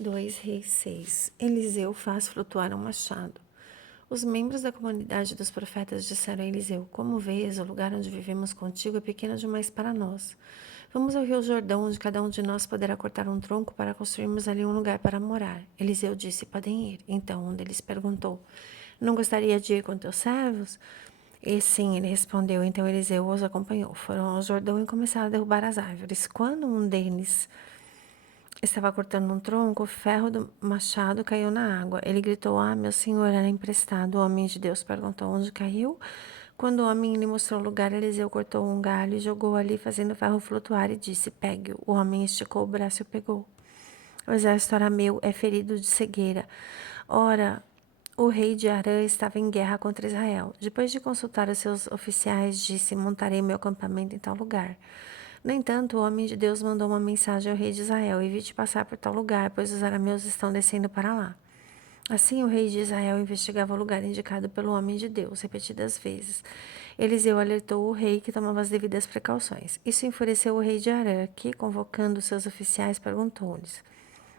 2 Reis 6. Eliseu faz flutuar um machado. Os membros da comunidade dos profetas disseram a Eliseu: Como vês, o lugar onde vivemos contigo é pequeno demais para nós. Vamos ao rio Jordão, onde cada um de nós poderá cortar um tronco para construirmos ali um lugar para morar. Eliseu disse: Podem ir. Então um deles perguntou: Não gostaria de ir com teus servos? E sim, ele respondeu. Então Eliseu os acompanhou. Foram ao Jordão e começaram a derrubar as árvores. Quando um deles estava cortando um tronco, o ferro do machado caiu na água. Ele gritou: Ah, meu senhor, era emprestado. O homem de Deus perguntou: Onde caiu? Quando o homem lhe mostrou o lugar, Eliseu cortou um galho e jogou ali, fazendo o ferro flutuar, e disse: Pegue-o. O homem esticou o braço e o pegou. O exército arameu é ferido de cegueira. Ora, o rei de Arã estava em guerra contra Israel. Depois de consultar os seus oficiais, disse: Montarei meu acampamento em tal lugar. No entanto, o homem de Deus mandou uma mensagem ao rei de Israel: Evite passar por tal lugar, pois os arameus estão descendo para lá. Assim, o rei de Israel investigava o lugar indicado pelo homem de Deus, repetidas vezes. Eliseu alertou o rei que tomava as devidas precauções. Isso enfureceu o rei de Arã, que, convocando seus oficiais, perguntou-lhes: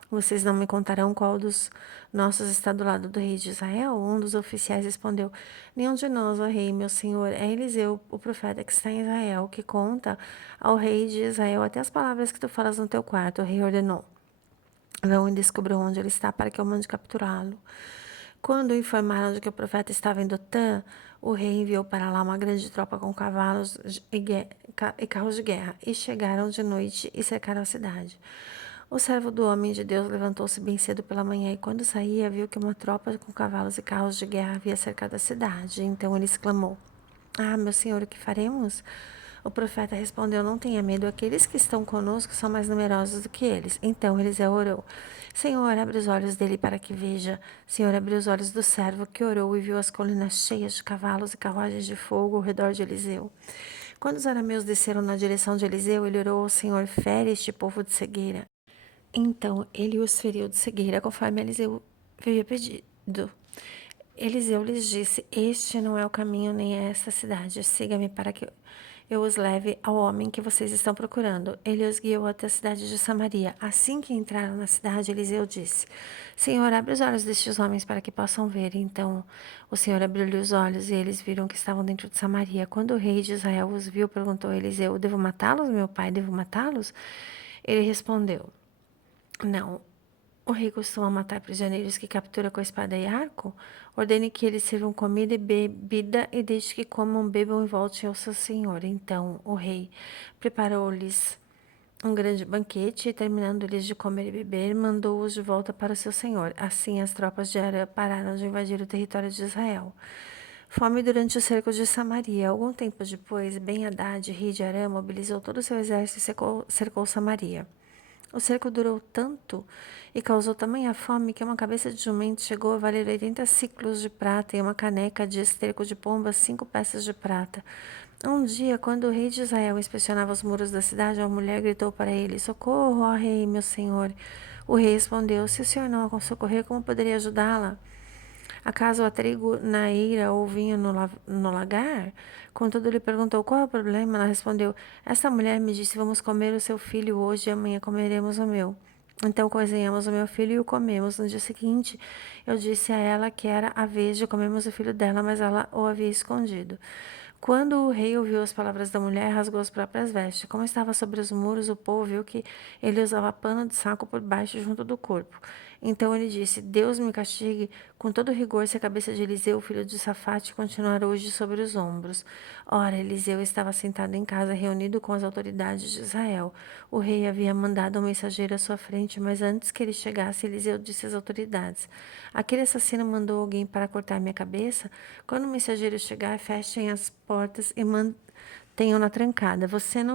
Vocês não me contarão qual dos nossos está do lado do rei de Israel? Um dos oficiais respondeu: Nenhum de nós, ó rei, meu senhor, é Eliseu, o profeta que está em Israel, que conta ao rei de Israel até as palavras que tu falas no teu quarto. O rei ordenou: Vão e descubram onde ele está para que eu mande capturá-lo. Quando informaram de que o profeta estava em Dotã, o rei enviou para lá uma grande tropa com cavalos e carros de guerra, e chegaram de noite e cercaram a cidade. O servo do homem de Deus levantou-se bem cedo pela manhã e, quando saía, viu que uma tropa com cavalos e carros de guerra havia cercado a cidade. Então ele exclamou: Ah, meu senhor, o que faremos? O profeta respondeu: Não tenha medo, aqueles que estão conosco são mais numerosos do que eles. Então Eliseu orou: Senhor, abre os olhos dele para que veja. Senhor, abriu os olhos do servo que orou e viu as colinas cheias de cavalos e carruagens de fogo ao redor de Eliseu. Quando os arameus desceram na direção de Eliseu, ele orou ao Senhor: Fere este povo de cegueira. Então ele os feriu de cegueira, conforme Eliseu havia pedido. Eliseu lhes disse: Este não é o caminho nem é esta cidade. Siga-me para que eu os leve ao homem que vocês estão procurando. Ele os guiou até a cidade de Samaria. Assim que entraram na cidade, Eliseu disse: Senhor, abre os olhos destes homens para que possam ver. Então o Senhor abriu-lhe os olhos e eles viram que estavam dentro de Samaria. Quando o rei de Israel os viu, perguntou a Eliseu: Devo matá-los, meu pai? Devo matá-los? Ele respondeu: Não. O rei costuma matar prisioneiros que captura com espada e arco? Ordene que eles sirvam comida e bebida e deixe que comam, bebam e voltem ao seu senhor. Então o rei preparou-lhes um grande banquete e, terminando eles de comer e beber, mandou-os de volta para o seu senhor. Assim as tropas de Arã pararam de invadir o território de Israel. Fome durante o cerco de Samaria. Algum tempo depois, Ben-Hadad, rei de Arã, mobilizou todo o seu exército e cercou Samaria. O cerco durou tanto e causou tamanha fome que uma cabeça de jumento chegou a valer 80 ciclos de prata e uma caneca de esterco de pomba 5 peças de prata. Um dia, quando o rei de Israel inspecionava os muros da cidade, uma mulher gritou para ele: Socorro, ó rei, meu senhor. O rei respondeu: Se o senhor não a socorrer, como poderia ajudá-la? Acaso há trigo na eira ou vinho no lagar? Contudo, lhe perguntou: Qual é o problema? Ela respondeu: Essa mulher me disse: Vamos comer o seu filho hoje e amanhã comeremos o meu. Então cozinhamos o meu filho e o comemos. No dia seguinte, eu disse a ela que era a vez de comermos o filho dela, mas ela o havia escondido. Quando o rei ouviu as palavras da mulher, rasgou as próprias vestes. Como estava sobre os muros, o povo viu que ele usava pano de saco por baixo junto do corpo. Então ele disse: Deus me castigue com todo rigor se a cabeça de Eliseu, filho de Safate, continuar hoje sobre os ombros. Ora, Eliseu estava sentado em casa, reunido com as autoridades de Israel. O rei havia mandado um mensageiro à sua frente, mas antes que ele chegasse, Eliseu disse às autoridades: Aquele assassino mandou alguém para cortar minha cabeça? Quando o mensageiro chegar, fechem as portas e mantenham-na trancada. Vocês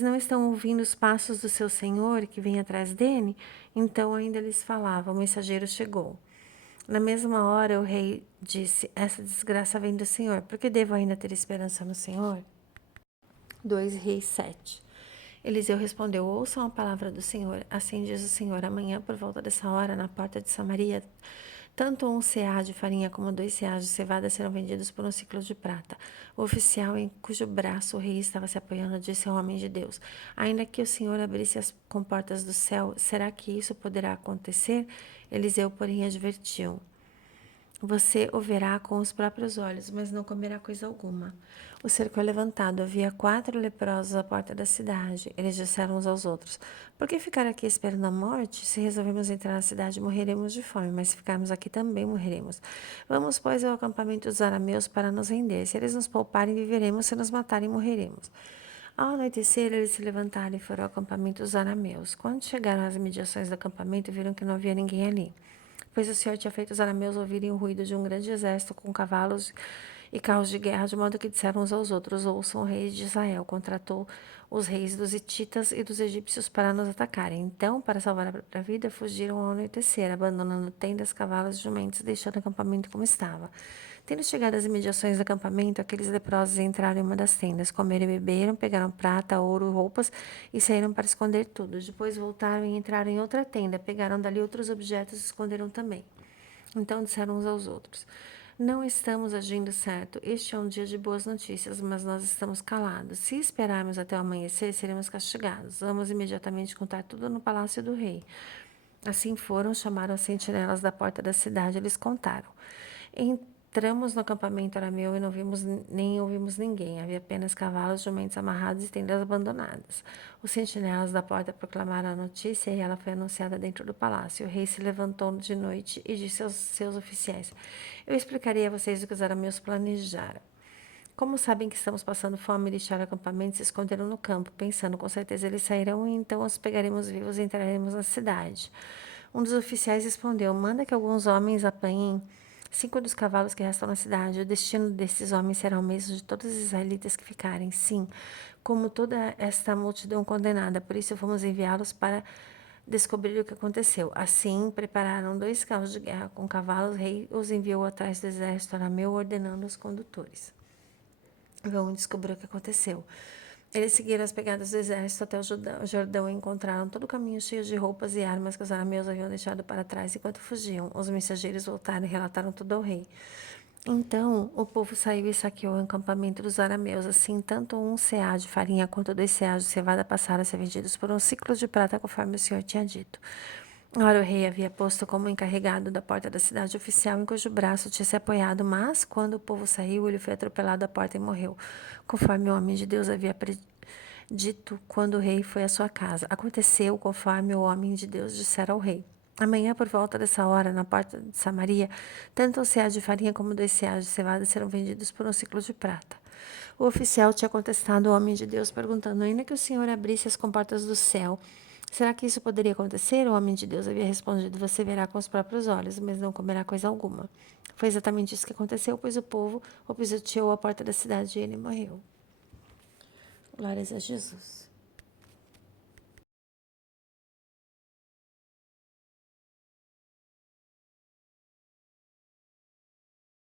não estão ouvindo os passos do seu senhor que vem atrás dele? Então ainda lhes falava. O mensageiro chegou. Na mesma hora, o rei disse: Essa desgraça vem do Senhor. Por que devo ainda ter esperança no Senhor? 2 Reis 7. Eliseu respondeu: Ouçam a palavra do Senhor. Assim diz o Senhor: Amanhã, por volta dessa hora, na porta de Samaria, Tanto um seá de farinha como 2 seás de cevada serão vendidos por um ciclo de prata. O oficial em cujo braço o rei estava se apoiando disse ao homem de Deus: Ainda que o Senhor abrisse as comportas do céu, será que isso poderá acontecer? Eliseu, porém, advertiu: Você o verá com os próprios olhos, mas não comerá coisa alguma. O cerco é levantado. Havia 4 leprosos à porta da cidade. Eles disseram uns aos outros: Por que ficar aqui esperando a morte? Se resolvemos entrar na cidade, morreremos de fome, mas se ficarmos aqui também morreremos. Vamos, pois, ao acampamento dos arameus para nos render. Se eles nos pouparem, viveremos. Se nos matarem, morreremos. Ao anoitecer, eles se levantaram e foram ao acampamento dos arameus. Quando chegaram às imediações do acampamento, viram que não havia ninguém ali, pois o Senhor tinha feito os arameus ouvirem o ruído de um grande exército com cavalos e carros de guerra, de modo que disseram uns aos outros: Ouçam, o rei de Israel contratou os reis dos hititas e dos egípcios para nos atacarem. Então, para salvar a própria vida, fugiram ao anoitecer, abandonando tendas, cavalos e jumentos, deixando o acampamento como estava. Tendo chegado às imediações do acampamento, aqueles leprosos entraram em uma das tendas, comeram e beberam, pegaram prata, ouro, roupas e saíram para esconder tudo. Depois voltaram e entraram em outra tenda, pegaram dali outros objetos e esconderam também. Então disseram uns aos outros: Não estamos agindo certo. Este é um dia de boas notícias, mas nós estamos calados. Se esperarmos até o amanhecer, seremos castigados. Vamos imediatamente contar tudo no palácio do rei. Assim foram, chamaram as sentinelas da porta da cidade, eles contaram. Entramos no acampamento arameu e não vimos nem ouvimos ninguém. Havia apenas cavalos, jumentos amarrados e tendas abandonadas. Os sentinelas da porta proclamaram a notícia e ela foi anunciada dentro do palácio. O rei se levantou de noite e disse aos seus oficiais: Eu explicarei a vocês o que os arameus planejaram. Como sabem que estamos passando fome, deixaram o acampamento e se esconderam no campo, pensando: com certeza eles sairão e então os pegaremos vivos e entraremos na cidade. Um dos oficiais respondeu: Manda que alguns homens apanhem 5 dos cavalos que restam na cidade. O destino desses homens será o mesmo de todos os israelitas que ficarem. Sim, como toda esta multidão condenada. Por isso vamos enviá-los para descobrir o que aconteceu. Assim, prepararam 2 carros de guerra com cavalos. O rei os enviou atrás do exército arameu, ordenando os condutores: Vão descobrir o que aconteceu. Eles seguiram as pegadas do exército até o Jordão e encontraram todo o caminho cheio de roupas e armas que os arameus haviam deixado para trás enquanto fugiam. Os mensageiros voltaram e relataram tudo ao rei. Então o povo saiu e saqueou o acampamento dos arameus. Assim, tanto 1 seá de farinha quanto 2 seás de cevada passaram a ser vendidos por um ciclo de prata, conforme o Senhor tinha dito. Ora, o rei havia posto como encarregado da porta da cidade oficial em cujo braço tinha se apoiado, mas quando o povo saiu, ele foi atropelado à porta e morreu, conforme o homem de Deus havia predito quando o rei foi à sua casa. Aconteceu conforme o homem de Deus dissera ao rei. Amanhã, por volta dessa hora, na porta de Samaria, tanto 1 seá de farinha como 2 seás de cevada serão vendidos por um ciclo de prata. O oficial tinha contestado ao homem de Deus, perguntando: Ainda que o Senhor abrisse as comportas do céu, será que isso poderia acontecer? O homem de Deus havia respondido: Você verá com os próprios olhos, mas não comerá coisa alguma. Foi exatamente isso que aconteceu, pois o povo o pisoteou à porta da cidade e ele morreu. Glórias a Jesus.